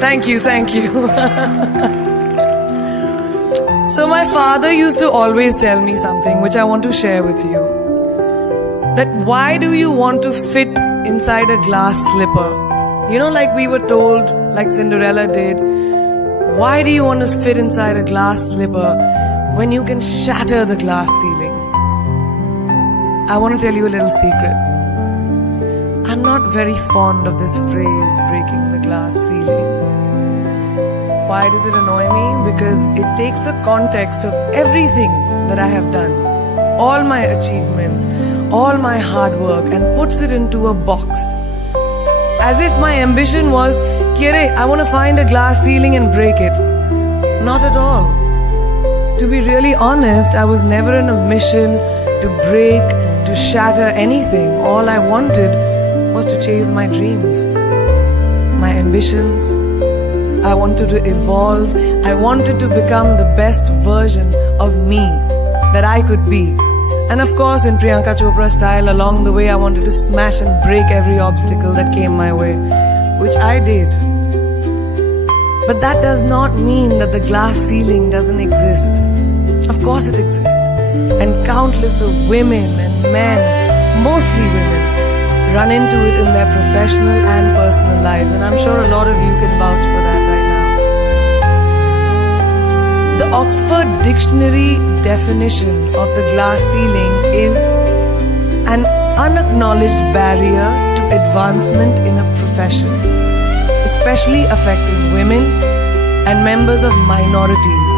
Thank you. So my father used to always tell me something which I want to share with you. That why do you want to fit inside a glass slipper? You know, like we were told, like Cinderella did, why do you want to fit inside a glass slipper when you can shatter the glass ceiling? I want to tell you a little secret. I'm not very fond of this phrase, breaking the glass ceiling. Why does it annoy me? Because it takes the context of everything that I have done, all my achievements, all my hard work, and puts it into a box. As if my ambition was, Kire, I want to find a glass ceiling and break it. Not at all. To be really honest, I was never in a mission to break, to shatter anything. All I wanted was to chase my dreams, my ambitions. I wanted to evolve. I wanted to become the best version of me that I could be. And of course, in Priyanka Chopra style, along the way, I wanted to smash and break every obstacle that came my way, which I did. But that does not mean that the glass ceiling doesn't exist. Of course it exists. And countless of women and men, mostly women, run into it in their professional and personal lives. And I'm sure a lot of you can vouch for that right now. The Oxford Dictionary definition of the glass ceiling is an unacknowledged barrier to advancement in a profession, especially affecting women and members of minorities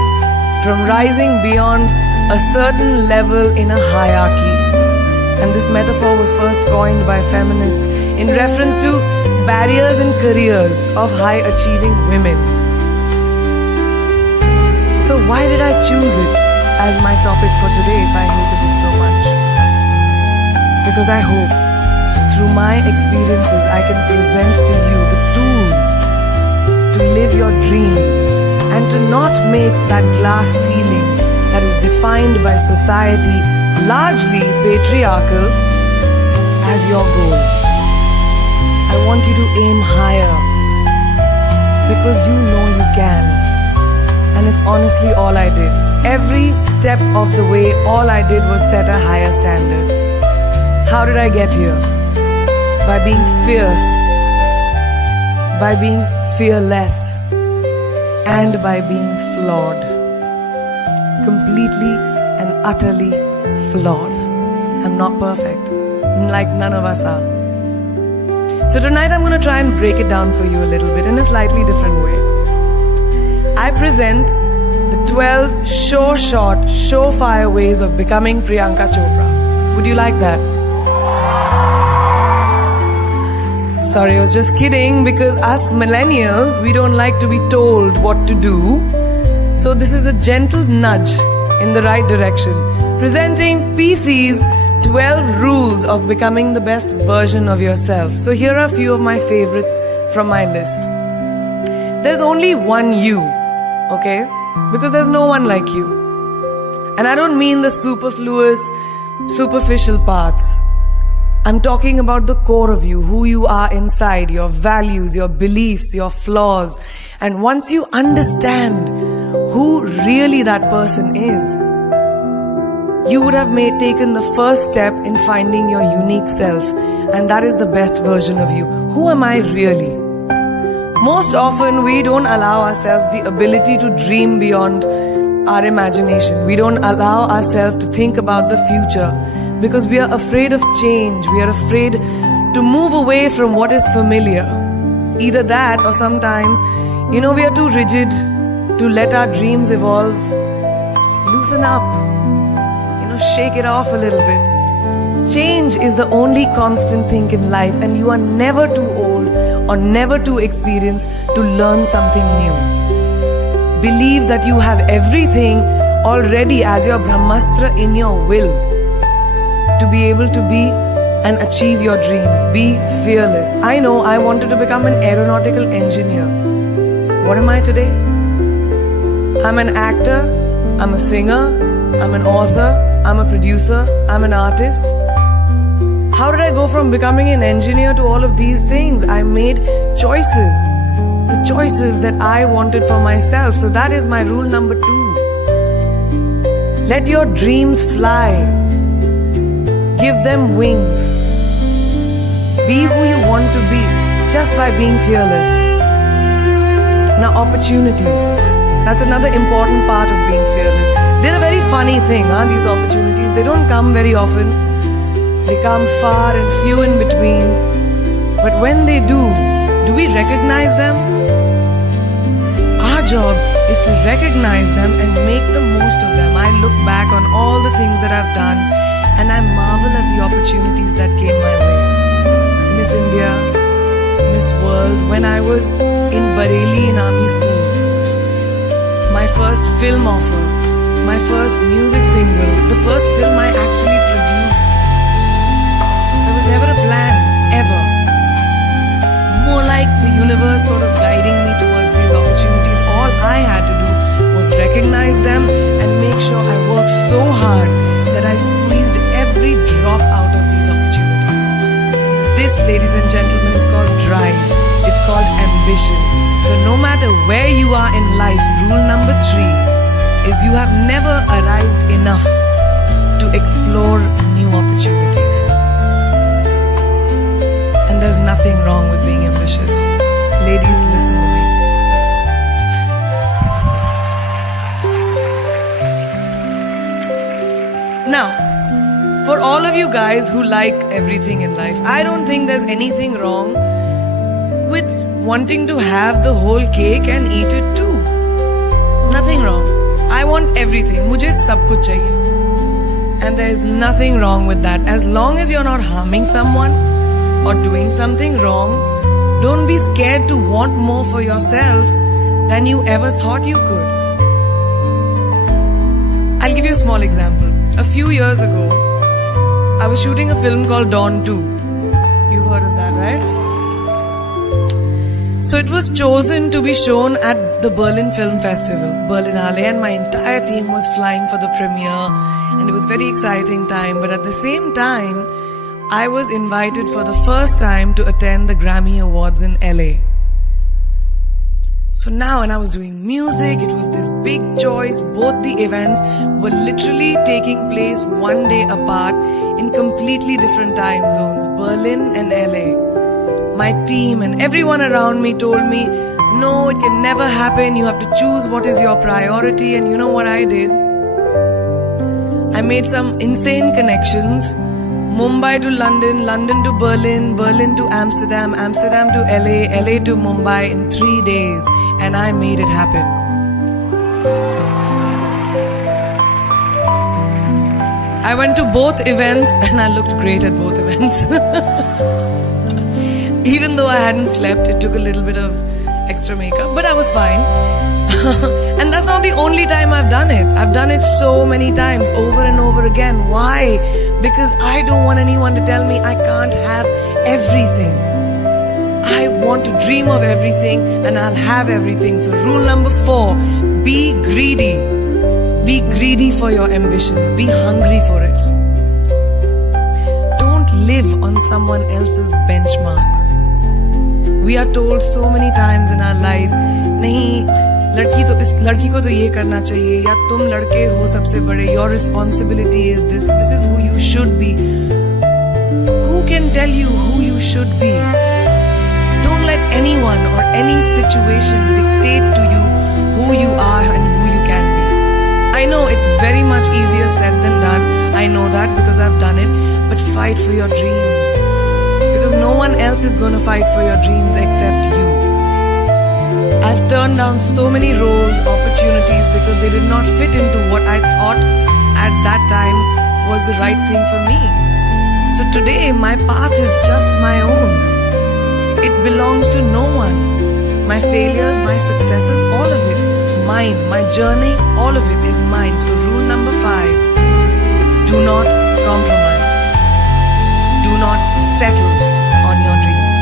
from rising beyond a certain level in a hierarchy. And this metaphor was first coined by feminists in reference to barriers in careers of high-achieving women. So why did I choose it as my topic for today if I hated it so much? Because I hope through my experiences I can present to you the tools to live your dream and to not make that glass ceiling that is defined by society, largely patriarchal, as your goal. I want you to aim higher because you know you can. And it's honestly all I did. Every step of the way, all I did was set a higher standard. How did I get here? By being fierce, by being fearless, and by being flawed. Completely and utterly flawed. I'm not perfect, like none of us are. So tonight I'm going to try and break it down for you a little bit in a slightly different way. I present the 12 short, surefire ways of becoming Priyanka Chopra. Would you like that? Sorry, I was just kidding, because us millennials, we don't like to be told what to do. So this is a gentle nudge in the right direction, presenting PC's 12 rules of becoming the best version of yourself. So here are a few of my favorites from my list. There's only one you, okay? Because there's no one like you. And I don't mean the superfluous, superficial parts. I'm talking about the core of you, who you are inside, your values, your beliefs, your flaws. And once you understand who really that person is, you would have taken the first step in finding your unique self. And that is the best version of you. Who am I really? Most often, we don't allow ourselves the ability to dream beyond our imagination. We don't allow ourselves to think about the future because we are afraid of change. We are afraid to move away from what is familiar. Either that, or sometimes, we are too rigid to let our dreams evolve. Loosen up. Shake it off a little bit. Change is the only constant thing in life, and you are never too old or never too experienced to learn something new. Believe that you have everything already as your Brahmastra in your will to be able to be and achieve your dreams. Be fearless. I know I wanted to become an aeronautical engineer. What am I today? I'm an actor, I'm a singer, I'm an author, I'm a producer, I'm an artist. How did I go from becoming an engineer to all of these things? I made choices. The choices that I wanted for myself. So that is my rule number 2. Let your dreams fly. Give them wings. Be who you want to be just by being fearless. Now, opportunities. That's another important part of being fearless. They're a very funny thing, these opportunities. They don't come very often. They come far and few in between. But when they do we recognize them? Our job is to recognize them and make the most of them. I look back on all the things that I've done and I marvel at the opportunities that came my way. Miss India, Miss World, when I was in Bareilly in army school. My first film offer, my first music single, the first film I actually produced. There was never a plan, ever. More like the universe sort of guiding me towards these opportunities. All I had to do was recognize them and make sure I worked so hard that I squeezed every drop out of these opportunities. This, ladies and gentlemen, is called drive. It's called ambition. So no matter where you are in life, rule number 3 is you have never arrived enough to explore new opportunities. And there's nothing wrong with being ambitious. Ladies, listen to me. Now, for all of you guys who like everything in life, I don't think there's anything wrong with wanting to have the whole cake and eat it too. Nothing wrong. I want everything. Mujhe sab kuch chahiye. And there is nothing wrong with that. As long as you're not harming someone or doing something wrong, don't be scared to want more for yourself than you ever thought you could. I'll give you a small example. A few years ago, I was shooting a film called Dawn 2. You've heard of that, right? So it was chosen to be shown at the Berlin Film Festival, Berlinale, and my entire team was flying for the premiere, and it was a very exciting time. But at the same time, I was invited for the first time to attend the Grammy Awards in LA. So now, when I was doing music, it was this big choice. Both the events were literally taking place one day apart in completely different time zones, Berlin and LA. My team and everyone around me told me, no, it can never happen. You have to choose what is your priority. And you know what I did? I made some insane connections. Mumbai to London, London to Berlin, Berlin to Amsterdam, Amsterdam to LA, LA to Mumbai in 3 days. And I made it happen. I went to both events and I looked great at both events. Even though I hadn't slept, it took a little bit of extra makeup, but I was fine. And that's not the only time I've done it. I've done it so many times, over and over again. Why? Because I don't want anyone to tell me I can't have everything. I want to dream of everything and I'll have everything. So rule number 4, be greedy. Be greedy for your ambitions. Be hungry for it. Don't live on someone else's benchmarks. We are told so many times in our life, नहीं, लड़की को तो ये करना चाहिए, या तुम लड़के हो सबसे बड़े, your responsibility is this is who you should be. Who can tell you who you should be? Don't let anyone or any situation dictate to you who you are and who you can be. I know it's very much easier said than done. I know that because I've done it. But fight for your dreams. Because no one else is going to fight for your dreams except you. I've turned down so many roles, opportunities because they did not fit into what I thought at that time was the right thing for me. So today my path is just my own. It belongs to no one. My failures, my successes, all of it, mine. My journey, all of it is mine. So rule number 5, do not compromise. Do not settle on your dreams.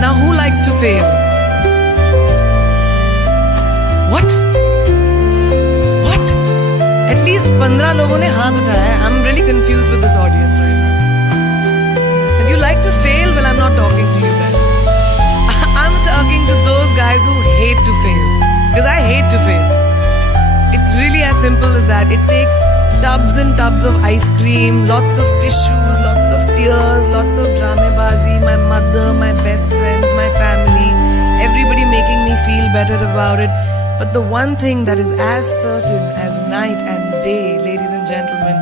Now, who likes to fail? What? At least 15 लोगों ने हाथ उठाया है. I'm really confused with this audience right now. you like to fail? Well, I'm not talking to you guys. I'm talking to those guys who hate to fail. Because I hate to fail. It's really as simple as that. It takes tubs and tubs of ice cream, lots of tissues, lots of tears, lots of dramabazi, my mother, my best friends, my family, everybody making me feel better about it. But the one thing that is as certain as night and day, ladies and gentlemen,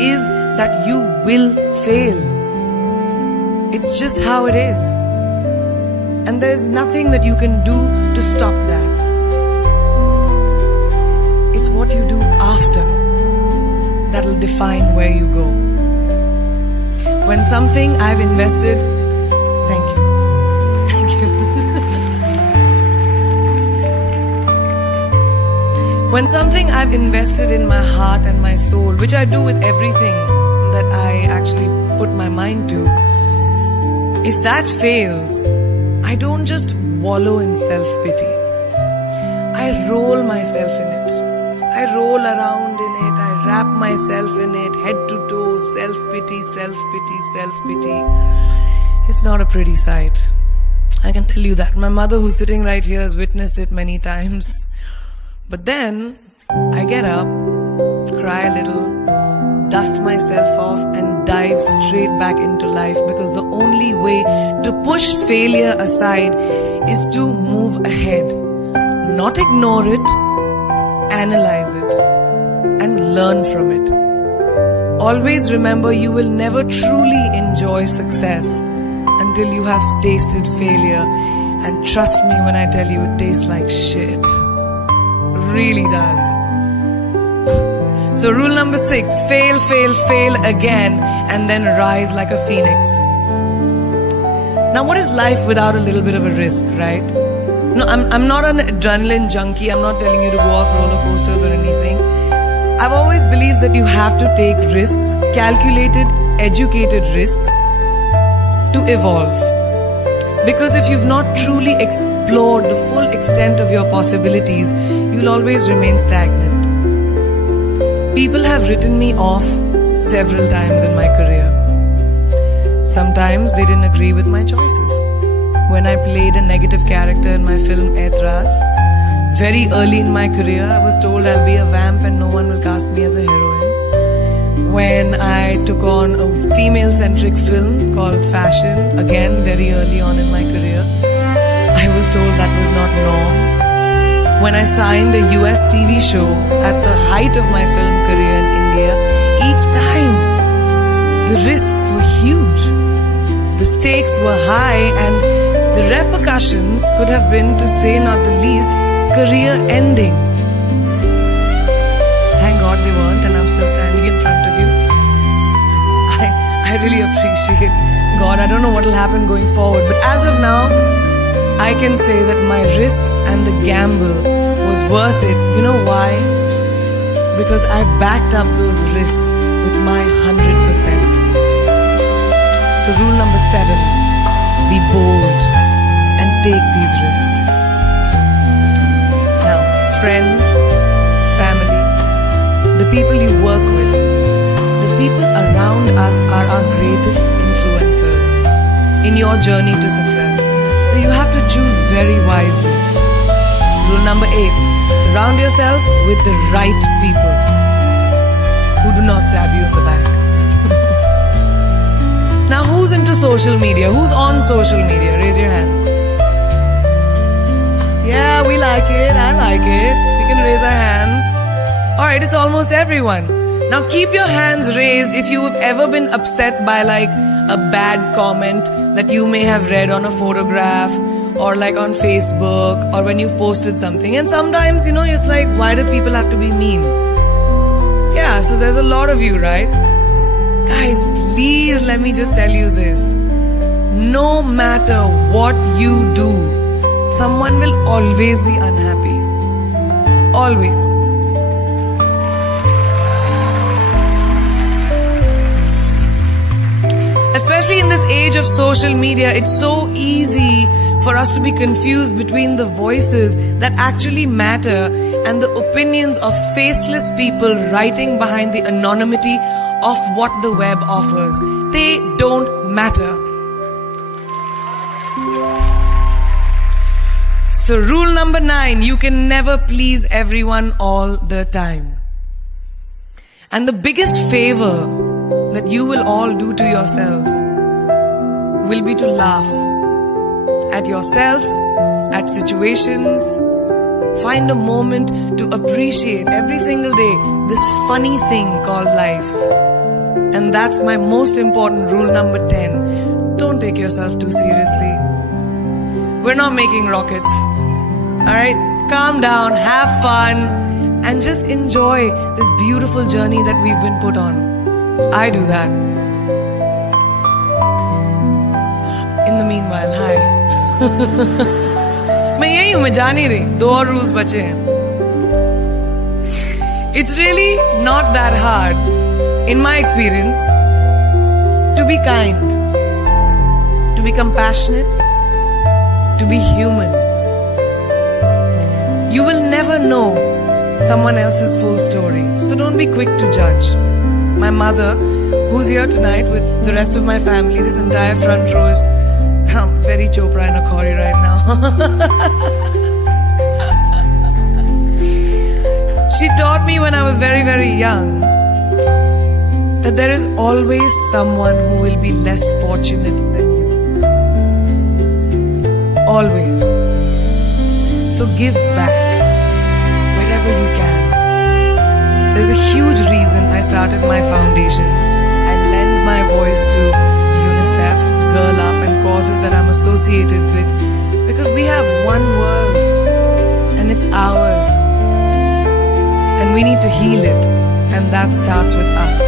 is that you will fail. It's just how it is. And there's nothing that you can do to stop that. It's what you do after that'll define where you go. When something I've invested, thank you. When something I've invested in my heart and my soul, which I do with everything that I actually put my mind to, if that fails, I don't just wallow in self-pity. I roll myself in it. I roll around in it. I wrap myself in it, head to toe, self-pity, self-pity, self-pity. It's not a pretty sight. I can tell you that. My mother, who's sitting right here, has witnessed it many times. But then, I get up, cry a little, dust myself off and dive straight back into life, because the only way to push failure aside is to move ahead. Not ignore it, analyze it, and learn from it. Always remember, you will never truly enjoy success until you have tasted failure. And trust me when I tell you, it tastes like shit. Really does. So rule number 6, fail, fail, fail again, and then rise like a phoenix. Now, what is life without a little bit of a risk, right? No, I'm not an adrenaline junkie. I'm not telling you to go off roller coasters or anything. I've always believed that you have to take risks, calculated, educated risks, to evolve. Because if you've not truly explored the full extent of your possibilities, you'll always remain stagnant. People have written me off several times in my career. Sometimes they didn't agree with my choices. When I played a negative character in my film Aitraz, very early in my career, I was told I'll be a vamp and no one will cast me as a heroine. When I took on a female-centric film called Fashion, again very early on in my career, I was told that was not norm. When I signed a US TV show at the height of my film career in India, each time the risks were huge. The stakes were high and the repercussions could have been, to say not the least, career-ending. Thank God they weren't, and I'm still standing in front of you. I really appreciate God. I don't know what will happen going forward, but as of now, I can say that my risks and the gamble was worth it. You know why? Because I backed up those risks with my 100%. So rule number 7, be bold and take these risks. Now, friends, family, the people you work with, the people around us are our greatest influencers in your journey to success. So you have to choose very wisely. Rule number 8, surround yourself with the right people who do not stab you in the back. Now, who's into social media? Who's on social media? Raise your hands. Yeah, we like it. I like it. We can raise our hands. Alright, it's almost everyone. Now keep your hands raised if you have ever been upset by like a bad comment that you may have read on a photograph or like on Facebook or when you've posted something. And sometimes, you're just like, why do people have to be mean? Yeah, so there's a lot of you, right? Guys, please let me just tell you this. No matter what you do, someone will always be unhappy. Always. Especially in this age of social media, it's so easy for us to be confused between the voices that actually matter and the opinions of faceless people writing behind the anonymity of what the web offers. They don't matter. So rule number 9, you can never please everyone all the time. And the biggest favor that you will all do to yourselves will be to laugh at yourself, at situations. Find a moment to appreciate every single day this funny thing called life. And that's my most important rule number 10. Don't take yourself too seriously. We're not making rockets. Alright? Calm down, have fun, and just enjoy this beautiful journey that we've been put on. I do that. In the meanwhile, hi. मैं यही हूँ, मैं जा नहीं रही. 2 और rules बचे हैं. It's really not that hard, in my experience, to be kind, to be compassionate, to be human. You will never know someone else's full story, so don't be quick to judge. My mother, who's here tonight with the rest of my family, this entire front row is very Chopra and Akhori right now. She taught me when I was very, very young that there is always someone who will be less fortunate than you. Always. So give back wherever you can. There's a huge reason I started my foundation. I lend my voice to UNICEF, Girl Up, and causes that I'm associated with, because we have one world and it's ours. And we need to heal it, and that starts with us.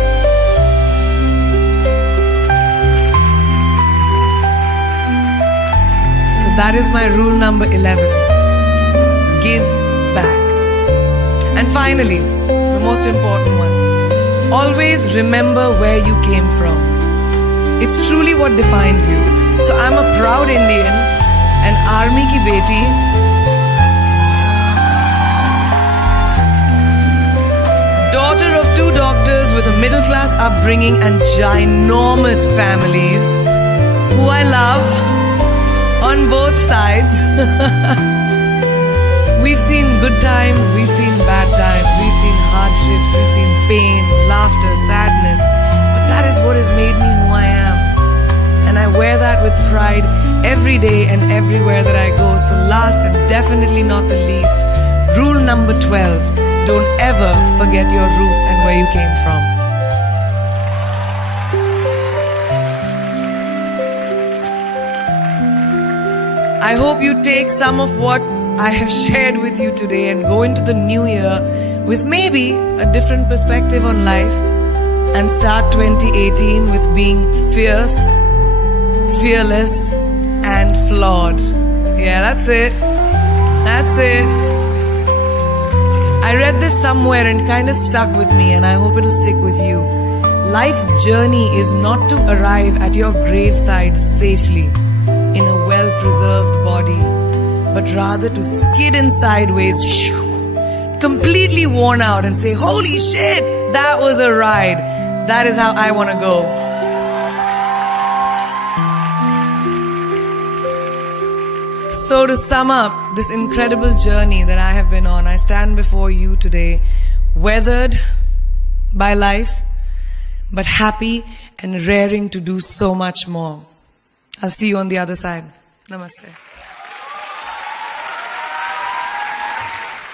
So that is my rule number 11. Give back. And finally, the most important one. Always remember where you came from. It's truly what defines you. So I'm a proud Indian, an army ki beti, daughter of 2 doctors with a middle class upbringing and ginormous families, who I love on both sides. We've seen good times, we've seen bad times, we've seen hardships, we've seen pain, laughter, sadness. But that is what has made me who I am. And I wear that with pride every day and everywhere that I go. So last and definitely not the least, rule number 12. Don't ever forget your roots and where you came from. I hope you take some of what I have shared with you today and go into the new year with maybe a different perspective on life, and start 2018 with being fierce, fearless, and flawed. Yeah, that's it. That's it. I read this somewhere and kind of stuck with me, and I hope it'll stick with you. Life's journey is not to arrive at your graveside safely in a well-preserved body, but rather to skid in sideways, completely worn out, and say, holy shit, that was a ride. That is how I want to go. So to sum up this incredible journey that I have been on, I stand before you today, weathered by life, but happy and raring to do so much more. I'll see you on the other side. Namaste.